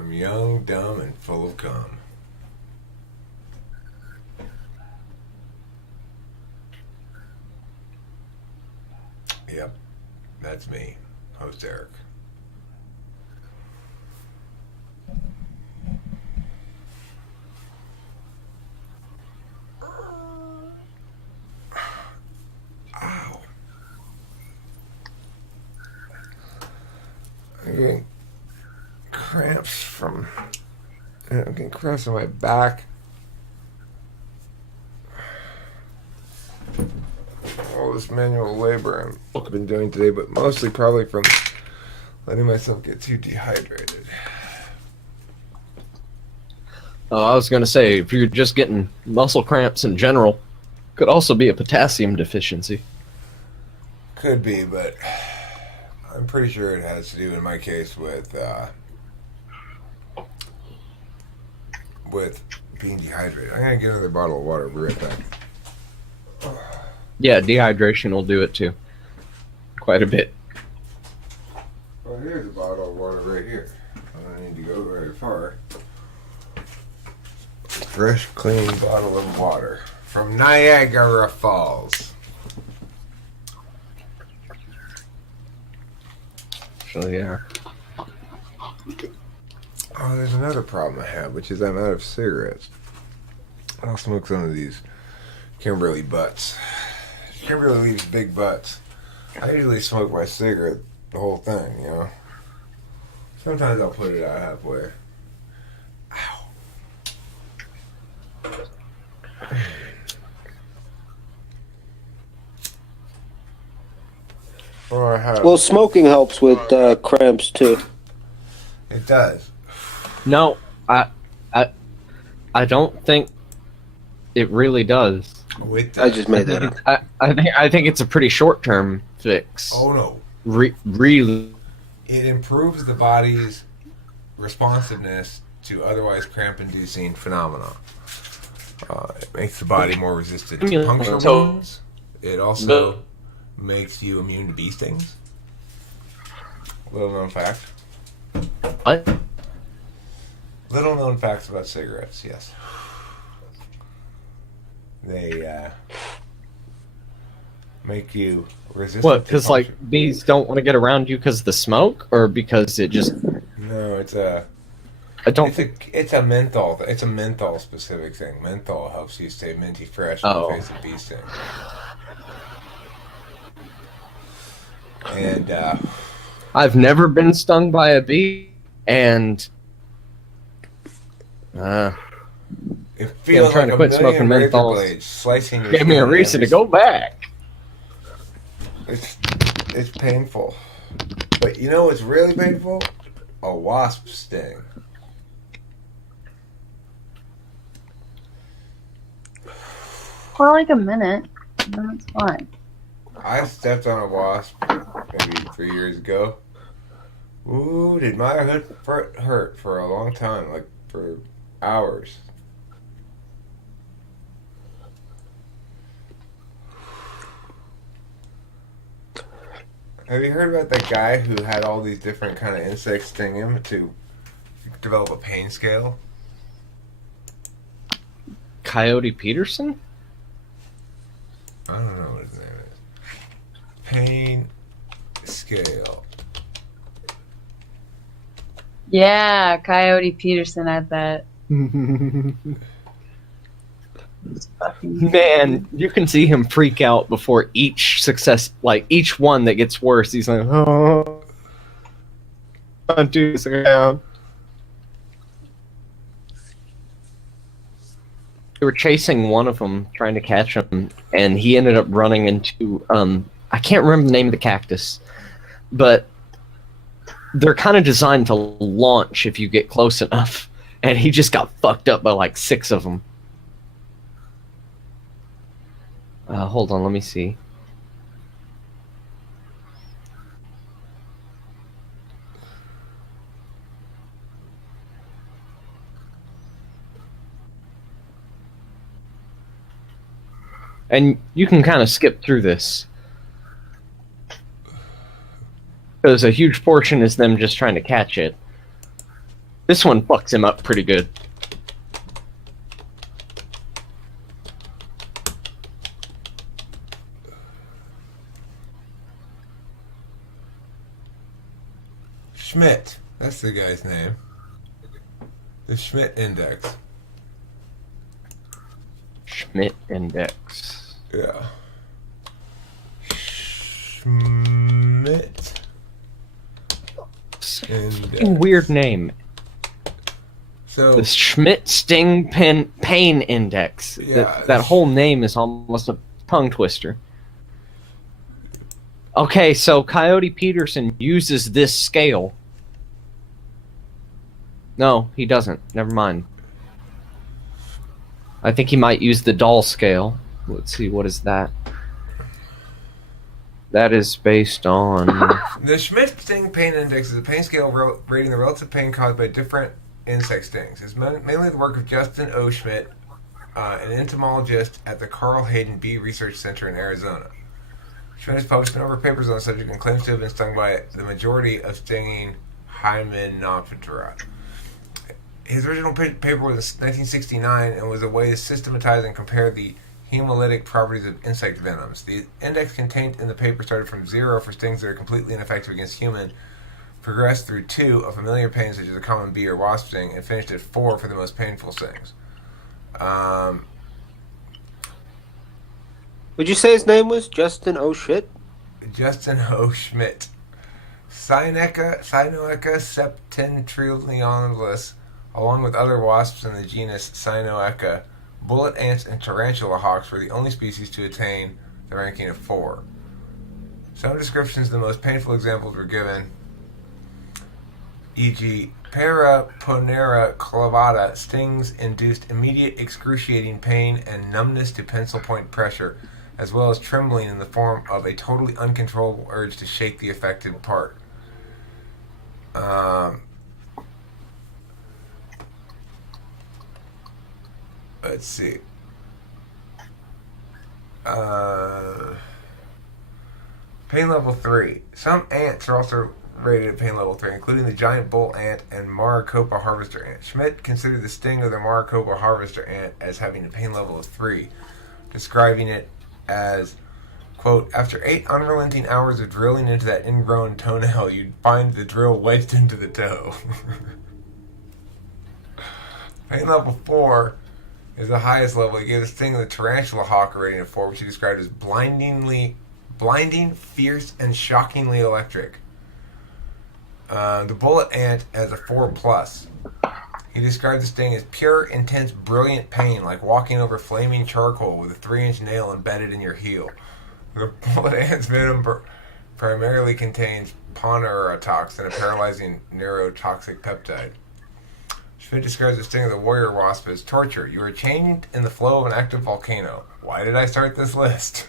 I'm young, dumb, and full of cum. Yep, that's me, host Eric. Ow. I'm getting cramps from... I'm getting cramps in my back. All this manual labor I've been doing today, but mostly probably from letting myself get too dehydrated. Oh, I was going to say, if you're just getting muscle cramps in general, could also be a potassium deficiency. Could be, but I'm pretty sure it has to do, in my case, with being dehydrated. I'm going to get another bottle of water. Be right back. Yeah, dehydration will do it too. Quite a bit. Well, here's a bottle of water right here. I don't need to go very far. Fresh, clean bottle of water from Niagara Falls. So yeah. Oh, there's another problem I have, which is I'm out of cigarettes. I'll smoke some of these Kimberly butts. Kimberly leaves big butts. I usually smoke my cigarette the whole thing, you know. Sometimes I'll put it out halfway. Ow. Or I have... Well, smoking helps with cramps too. It does. No, I don't think it really does. Oh, it does. I just made that up. I think it's a pretty short term fix. Oh no. Really. It improves the body's responsiveness to otherwise cramp-inducing phenomena. It makes the body more resistant to puncture wounds. It also makes you immune to bee stings. Little known fact. What? Little known facts about cigarettes, yes. They make you resistant. What? to Because puncture. like bees don't want to get around you because of the smoke, or because it just? No, it's a... I don't. It's a menthol. It's a menthol specific thing. Menthol helps you stay minty fresh in the face of bee stings. And I've never been stung by a bee, and it feels trying like to quit a million smoking razor menthols. blades slicing your gave me a skin reason to every- go back. It's painful, but you know what's really painful? A wasp sting. For like a minute. That's fine. I stepped on a wasp maybe 3 years ago. Ooh, did my foot hurt for a long time, like for hours. Have you heard about that guy who had all these different kind of insects sting him to develop a pain scale? Coyote Peterson? I don't know what his name is. Pain scale. Yeah, Coyote Peterson had that. Man, you can see him freak out before each success, like each one that gets worse. He's like, oh, don't do this again. They were chasing one of them, trying to catch him, and he ended up running into, I can't remember the name of the cactus, but they're kind of designed to launch if you get close enough, and he just got fucked up by like 6 of them. Hold on, let me see. And you can kind of skip through this, because a huge portion is them just trying to catch it. This one fucks him up pretty good. Schmidt. That's the guy's name. The Schmidt index. Schmidt index. Yeah. Schmidt index. Weird name. So The Schmidt pain index. Yeah, That whole name is almost a tongue twister. Okay, so Coyote Peterson uses this scale. No, he doesn't. Never mind. I think he might use the doll scale. Let's see, what is that? That is based on... the Schmidt sting pain index is a pain scale rating the relative pain caused by different insect stings. It's mainly the work of Justin O. Schmidt, an entomologist at the Carl Hayden Bee Research Center in Arizona. Schmidt has published a number of papers on the subject and claims to have been stung by the majority of stinging Hymenoptera. His original paper was 1969 and was a way to systematize and compare the hemolytic properties of insect venoms. The index contained in the paper started from 0 for stings that are completely ineffective against human, progressed through 2 of familiar pain such as a common bee or wasp sting, and finished at 4 for the most painful stings. Would you say his name was Justin O'Shit? Justin O. Schmidt. Cynoeca septentrionalis, along with other wasps in the genus Cynoeca, bullet ants and tarantula hawks were the only species to attain the ranking of 4. Some descriptions of the most painful examples were given, e.g. Paraponera clavata stings induced immediate excruciating pain and numbness to pencil point pressure, as well as trembling in the form of a totally uncontrollable urge to shake the affected part. Let's see. Pain level 3. Some ants are also rated at pain level 3, including the giant bull ant and Maricopa harvester ant. Schmidt considered the sting of the Maricopa harvester ant as having a pain level of 3, describing it as, quote, after 8 unrelenting hours of drilling into that ingrown toenail, you'd find the drill wedged into the toe. Pain level 4 is the highest level. He gave the sting of the tarantula hawk a rating of 4, which he described as blinding, fierce, and shockingly electric. The bullet ant has a 4+. He described the sting as pure, intense, brilliant pain, like walking over flaming charcoal with a 3-inch nail embedded in your heel. The bullet ant's venom primarily contains ponerotoxin, a paralyzing neurotoxic peptide. Schmidt describes the sting of the warrior wasp as torture. You are chained in the flow of an active volcano. Why did I start this list?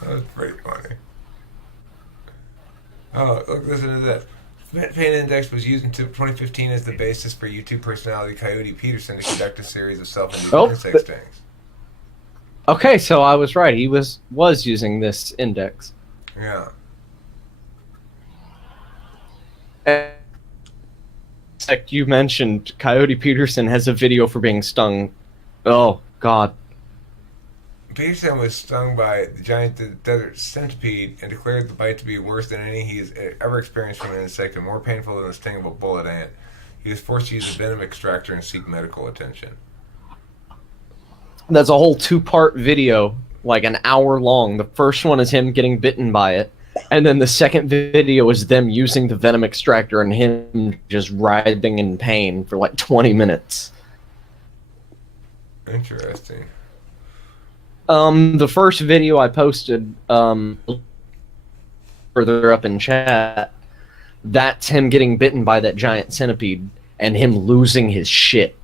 That was pretty funny. Oh, look, listen to this. Schmidt Pain Index was used in 2015 as the basis for YouTube personality Coyote Peterson to conduct a series of self-induced insect stings. Okay, so I was right. He was using this index. Yeah. Like you mentioned, Coyote Peterson has a video for being stung. Oh, God. Peterson was stung by the giant desert centipede and declared the bite to be worse than any he has ever experienced from an insect and more painful than the sting of a bullet ant. He was forced to use a venom extractor and seek medical attention. That's a whole 2-part video, like an hour long. The first one is him getting bitten by it, and then the second video is them using the venom extractor and him just writhing in pain for like 20 minutes. Interesting. The first video I posted further up in chat, that's him getting bitten by that giant centipede and him losing his shit.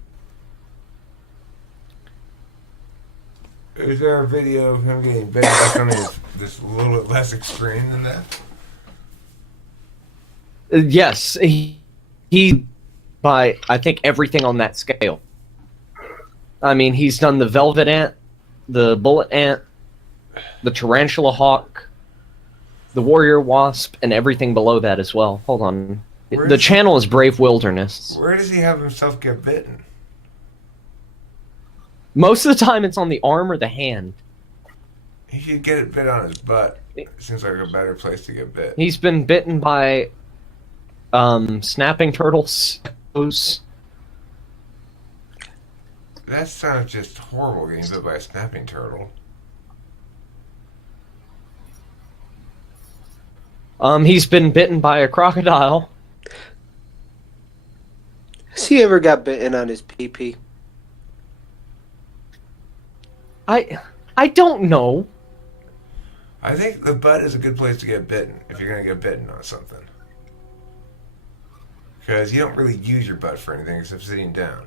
Is there a video of him getting bitten by something that's a little bit less extreme than that? Yes, he by, I think, everything on that scale. I mean, he's done the velvet ant, the bullet ant, the tarantula hawk, the warrior wasp, and everything below that as well. Hold on. The channel is Brave Wilderness. Where does he have himself get bitten? Most of the time, it's on the arm or the hand. He should get it bit on his butt. It seems like a better place to get bit. He's been bitten by snapping turtles. That sounds just horrible, getting bit by a snapping turtle. He's been bitten by a crocodile. Has he ever got bitten on his pee-pee? I don't know. I think the butt is a good place to get bitten if you're going to get bitten on something. Because you don't really use your butt for anything except sitting down.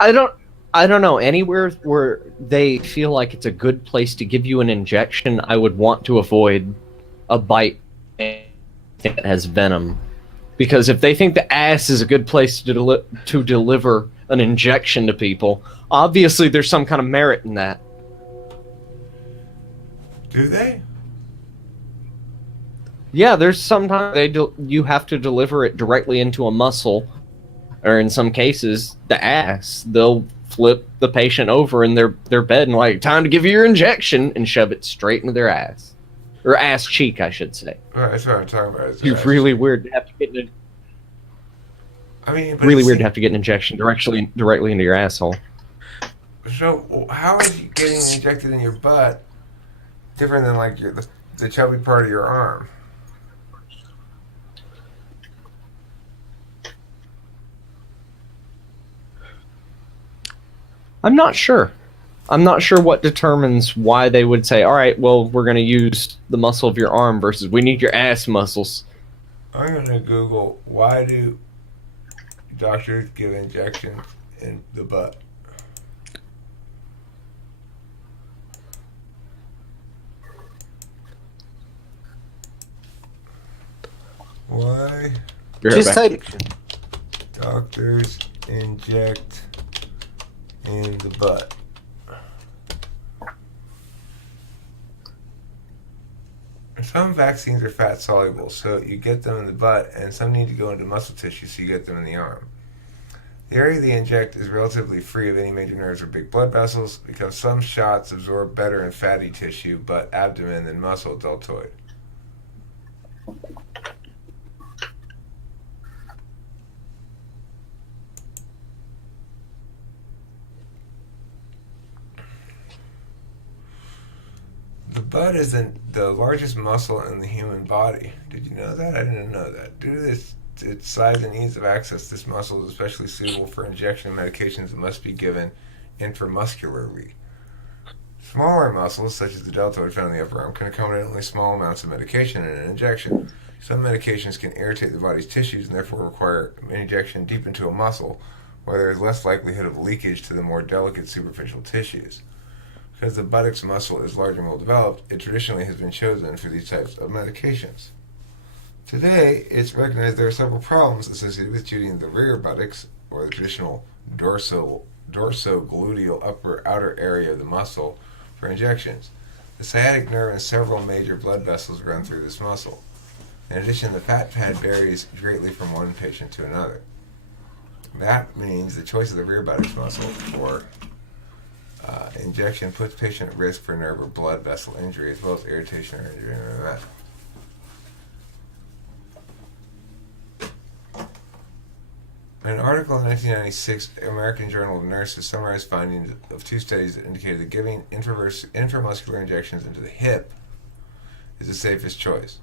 I don't know. Anywhere where they feel like it's a good place to give you an injection, I would want to avoid a bite that has venom. Because if they think the ass is a good place to deliver an injection to people, obviously there's some kind of merit in that. Do they? Yeah, there's sometimes you have to deliver it directly into a muscle, or in some cases, the ass. They'll flip the patient over in their bed and like, time to give you your injection, and shove it straight into their ass. Or ass cheek, I should say. Right, that's what I'm talking about. It's really weird to have to get an weird to have to get an injection directly into your asshole. So how is getting injected in your butt different than like the chubby part of your arm? I'm not sure. I'm not sure what determines why they would say, all right, well, we're going to use the muscle of your arm versus we need your ass muscles. I'm going to Google, why do doctors give injections in the butt? Why Just type. doctors inject in the butt? Some vaccines are fat soluble, so you get them in the butt, and some need to go into muscle tissue, so you get them in the arm. The area they inject is relatively free of any major nerves or big blood vessels, because some shots absorb better in fatty tissue, butt, abdomen, than muscle deltoid. The butt is the largest muscle in the human body. Did you know that? I didn't know that. Due to its size and ease of access, this muscle is especially suitable for injection of medications that must be given intramuscularly. Smaller muscles, such as the deltoid found in the upper arm, can accommodate only small amounts of medication in an injection. Some medications can irritate the body's tissues and therefore require an injection deep into a muscle, where there is less likelihood of leakage to the more delicate superficial tissues. Because the buttocks muscle is large and well developed, it traditionally has been chosen for these types of medications. Today, it's recognized there are several problems associated with treating the rear buttocks, or the traditional dorsogluteal upper outer area of the muscle, for injections. The sciatic nerve and several major blood vessels run through this muscle. In addition, the fat pad varies greatly from one patient to another. That means the choice of the rear buttocks muscle for injection puts the patient at risk for nerve or blood vessel injury, as well as irritation or injury. An article in 1996 American Journal of Nurses summarized findings of two studies that indicated that giving intramuscular injections into the hip is the safest choice.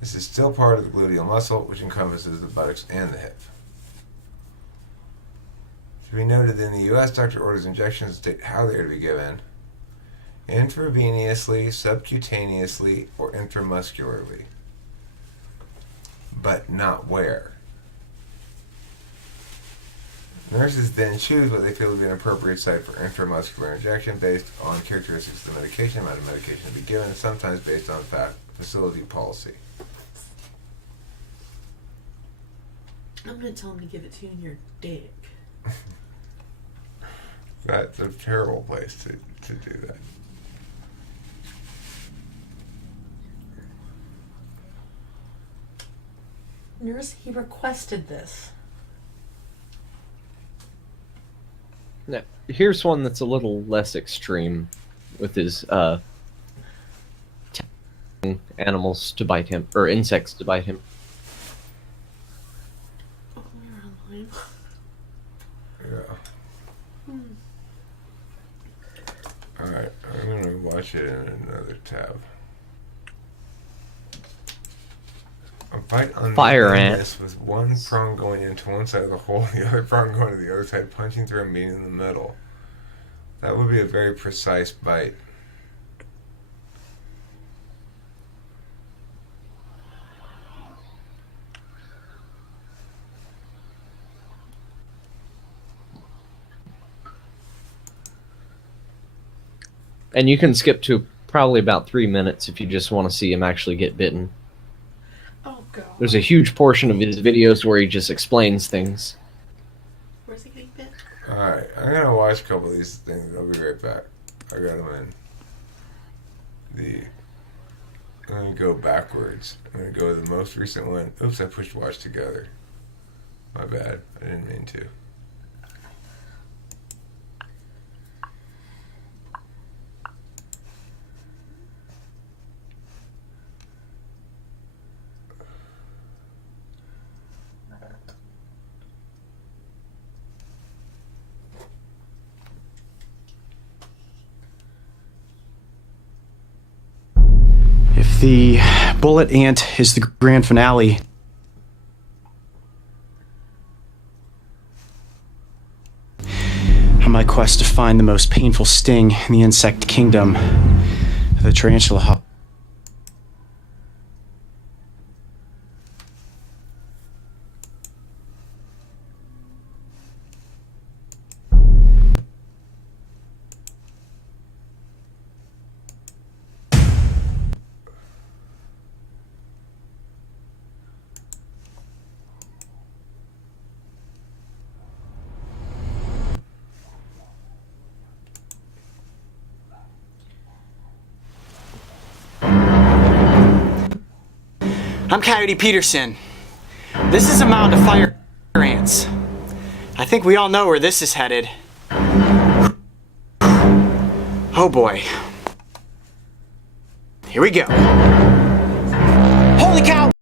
This is still part of the gluteal muscle, which encompasses the buttocks and the hip. To be noted that in the U.S., doctor orders injections state how they are to be given: intravenously, subcutaneously, or intramuscularly, but not where. Nurses then choose what they feel to be an appropriate site for intramuscular injection based on characteristics of the medication, amount of medication to be given, and sometimes based on facility policy. I'm going to tell him to give it to you in your dick. That's a terrible place to do that. Nurse, he requested this. Now, here's one that's a little less extreme with his telling animals to bite him, or insects to bite him. Oh, you're online. Yeah. Alright, I'm gonna watch it in another tab. A bite on Fire the ant. anus with one prong going into one side of the hole, the other prong going to the other side, punching through and meeting in the middle. That would be a very precise bite. And you can skip to probably about 3 minutes if you just want to see him actually get bitten. Oh, God. There's a huge portion of his videos where he just explains things. Where's he getting bit? Alright, I'm gonna watch a couple of these things. I'll be right back. I got them in. I'm gonna go backwards. I'm gonna go to the most recent one. Oops, I pushed watch together. My bad. I didn't mean to. If the bullet ant is the grand finale, on my quest to find the most painful sting in the insect kingdom, the tarantula hawk. I'm Coyote Peterson. This is a mound of fire ants. I think we all know where this is headed. Oh boy. Here we go. Holy cow!